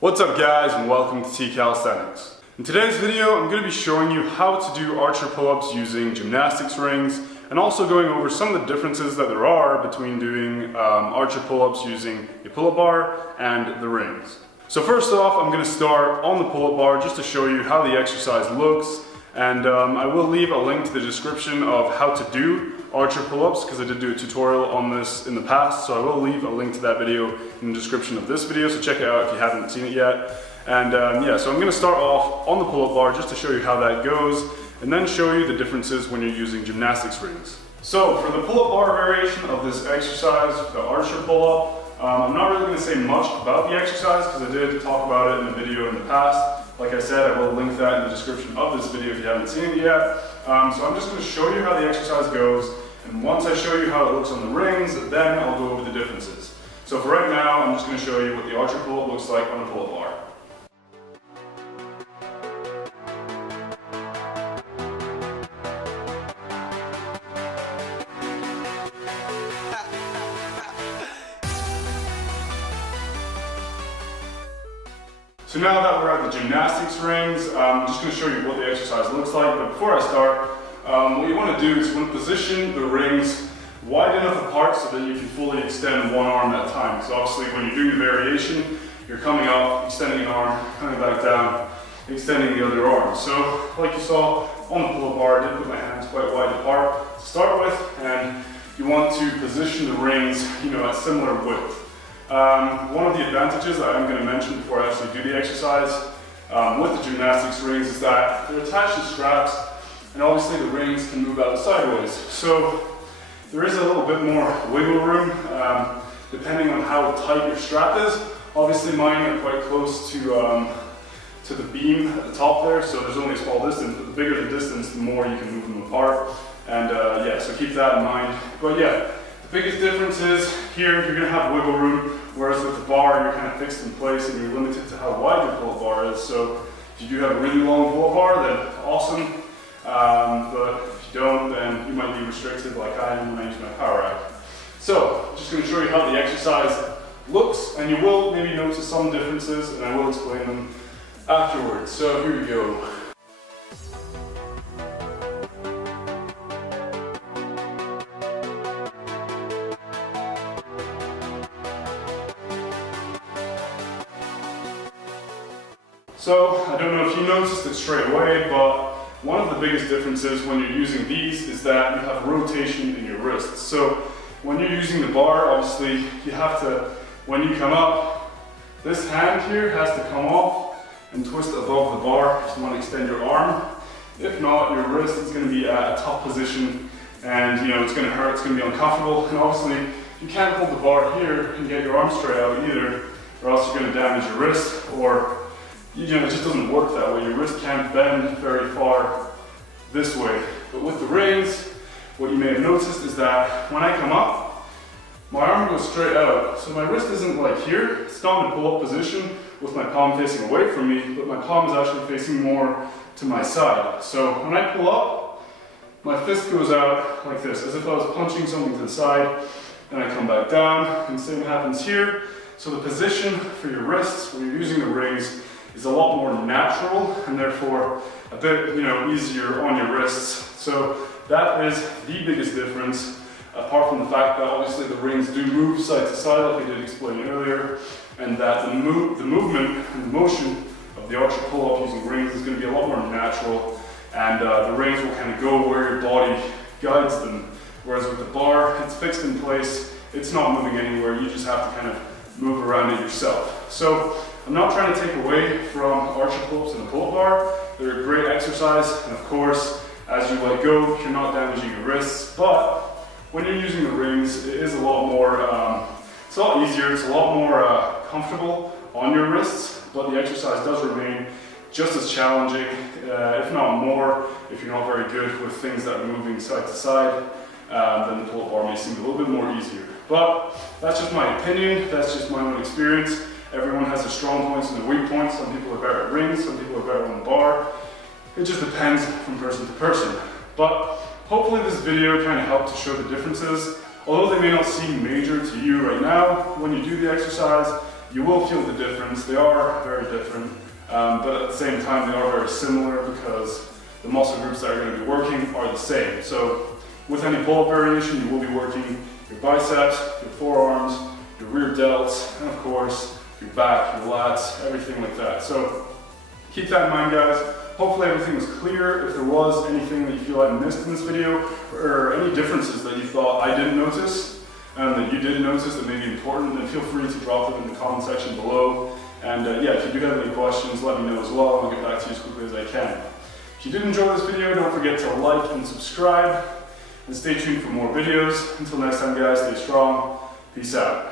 What's up guys, and welcome to Calisthenics. In today's video I'm going to be showing you how to do archer pull-ups using gymnastics rings, and also going over some of the differences that there are between doing archer pull-ups using a pull-up bar and the rings. So first off, I'm going to start on the pull-up bar just to show you how the exercise looks, and I will leave a link to the description of how to do archer pull-ups because I did do a tutorial on this in the past, so I will leave a link to that video in the description of this video, so check it out if you haven't seen it yet. And yeah, so I'm going to start off on the pull-up bar just to show you how that goes, and then show you the differences when you're using gymnastics rings. So for the pull-up bar variation of this exercise, the archer pull-up, I'm not really going to say much about the exercise because I did talk about it in a video in the past. Like I said, I will link that in the description of this video if you haven't seen it yet. So I'm just going to show you how the exercise goes, and once I show you how it looks on the rings, then I'll go over the differences. So for right now, I'm just going to show you what the archer pull-up looks like on a pull-up bar. So now that we're at the gymnastics rings, I'm just going to show you what the exercise looks like. But before I start, what you want to do is you want to position the rings wide enough apart so that you can fully extend one arm at a time. Because obviously when you're doing the variation, you're coming up, extending an arm, coming back down, extending the other arm. So like you saw on the pull-up bar, I did put my hands quite wide apart to start with, and you want to position the rings, at similar width. One of the advantages that I'm going to mention before I actually do the exercise with the gymnastics rings is that they're attached to straps, and obviously the rings can move out sideways. So there is a little bit more wiggle room depending on how tight your strap is. Obviously mine are quite close to the beam at the top there, so there's only a small distance, but the bigger the distance, the more you can move them apart. And yeah, so keep that in mind. But yeah, the biggest difference is here you're going to have wiggle room, whereas with the bar you're kind of fixed in place and you're limited to how wide your pull-up bar is. So if you do have a really long pull-up bar, then awesome. But if you don't, then you might be restricted like I am when I use my power rack. So I'm just going to show you how the exercise looks, and you will maybe notice some differences, and I will explain them afterwards. So here we go. So, I don't know if you noticed it straight away, but one of the biggest differences when you're using these is that you have rotation in your wrists. So, when you're using the bar, obviously, you have to, when you come up, this hand here has to come off and twist above the bar if you want to extend your arm. If not, your wrist is going to be at a tough position, and it's going to hurt, it's going to be uncomfortable, and obviously, you can't hold the bar here and get your arm straight out either, or else you're going to damage your wrist, or it just doesn't work that way. Your wrist can't bend very far this way. But with the rings, what you may have noticed is that when I come up, my arm goes straight out. So my wrist isn't like here. It's not in a pull-up position with my palm facing away from me, but my palm is actually facing more to my side. So when I pull up, my fist goes out like this, as if I was punching something to the side. Then I come back down, and the same happens here. So the position for your wrists when you're using the rings is a lot more natural, and therefore a bit easier on your wrists. So that is the biggest difference, apart from the fact that obviously the rings do move side to side like I did explain earlier, and that the movement and the motion of the archer pull-up using rings is going to be a lot more natural, and the rings will kind of go where your body guides them, whereas with the bar it's fixed in place, it's not moving anywhere, you just have to kind of move around it yourself. So I'm not trying to take away from archer pull-ups and a pull-up bar. They're a great exercise, and of course, as you let go, you're not damaging your wrists. But when you're using the rings, it is a lot more, it's a lot easier, it's a lot more comfortable on your wrists, but the exercise does remain just as challenging, if not more, if you're not very good with things that are moving side to side, then the pull-up bar may seem a little bit more easier. But that's just my opinion, that's just my own experience. Everyone has their strong points and their weak points. Some people are better at rings, some people are better on the bar. It just depends from person to person. But hopefully this video kind of helped to show the differences. Although they may not seem major to you right now, when you do the exercise, you will feel the difference. They are very different, but at the same time they are very similar because the muscle groups that are going to be working are the same. So with any pull-up variation, you will be working your biceps, your forearms, your rear delts, and of course your back, your lats, everything like that. So keep that in mind, guys. Hopefully everything was clear. If there was anything that you feel I missed in this video, or any differences that you thought I didn't notice, that you did notice that may be important, then feel free to drop them in the comment section below. And yeah, if you do have any questions, let me know as well, and I'll get back to you as quickly as I can. If you did enjoy this video, don't forget to like and subscribe, and stay tuned for more videos. Until next time, guys, stay strong. Peace out.